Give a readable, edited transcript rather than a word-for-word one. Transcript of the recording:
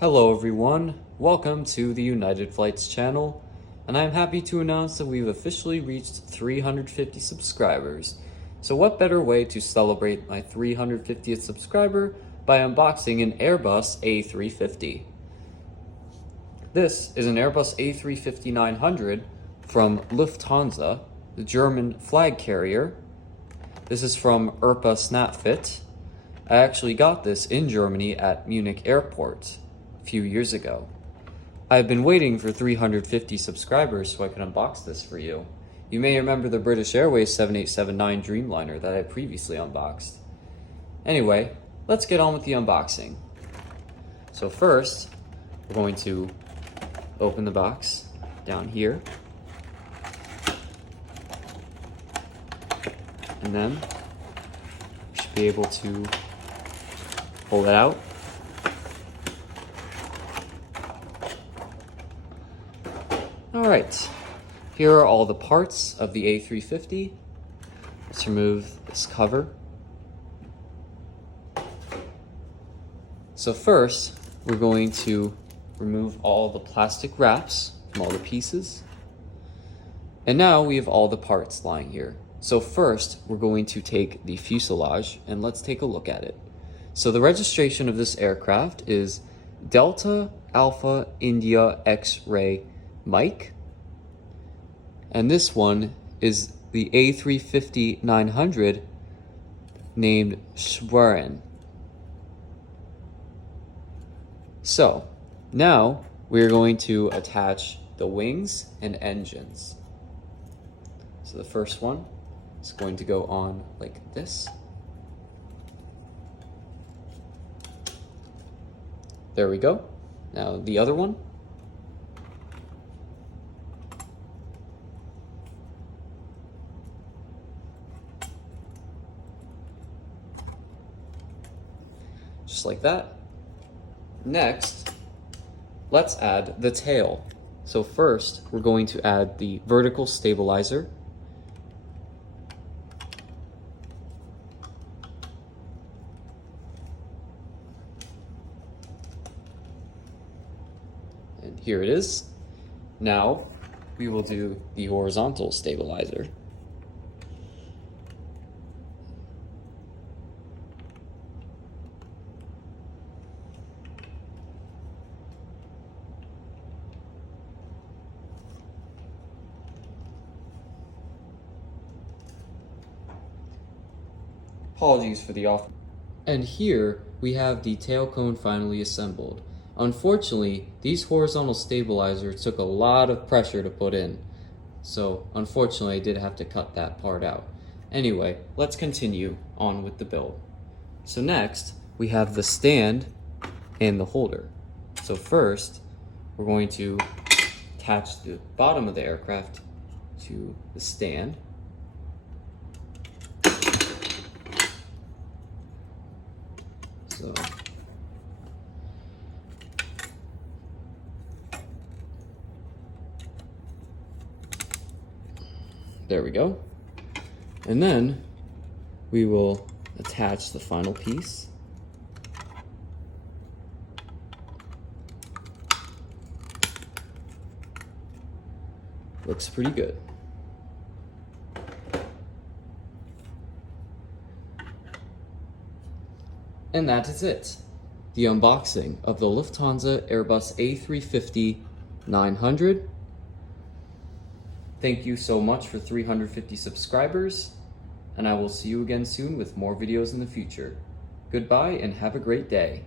Hello everyone, welcome to the United Flights channel, and I'm happy to announce that we've officially reached 350 subscribers. So what better way to celebrate my 350th subscriber by unboxing an Airbus A350. This is an Airbus A350-900 from Lufthansa, the German flag carrier. This is from Herpa Snapfit. I actually got this in Germany at Munich Airport a few years ago. I've been waiting for 350 subscribers so I can unbox this for you. You may remember the British Airways 787-9 Dreamliner that I previously unboxed. Anyway, let's get on with the unboxing. So first, we're going to open the box down here. And then we should be able to pull it out. Alright, here are all the parts of the A350. Let's remove this cover. So first, we're going to remove all the plastic wraps from all the pieces. And now we have all the parts lying here. So first, we're going to take the fuselage and let's take a look at it. So the registration of this aircraft is Delta Alpha India X-Ray Mike. And this one is the A350-900 named Schwerin. So now we're going to attach the wings and engines. So the first one is going to go on like this. There we go. Now the other one. Just like that. Next, let's add the tail. So first, we're going to add the vertical stabilizer. And here it is. Now, we will do the horizontal stabilizer. Apologies for the off. And here we have the tail cone finally assembled. Unfortunately, these horizontal stabilizers took a lot of pressure to put in. So unfortunately, I did have to cut that part out. Anyway, let's continue on with the build. So next, we have the stand and the holder. So first, we're going to attach the bottom of the aircraft to the stand. So there we go. And then we will attach the final piece. Looks pretty good. And that is it. The unboxing of the Lufthansa Airbus A350-900. Thank you so much for 350 subscribers, and I will see you again soon with more videos in the future. Goodbye and have a great day.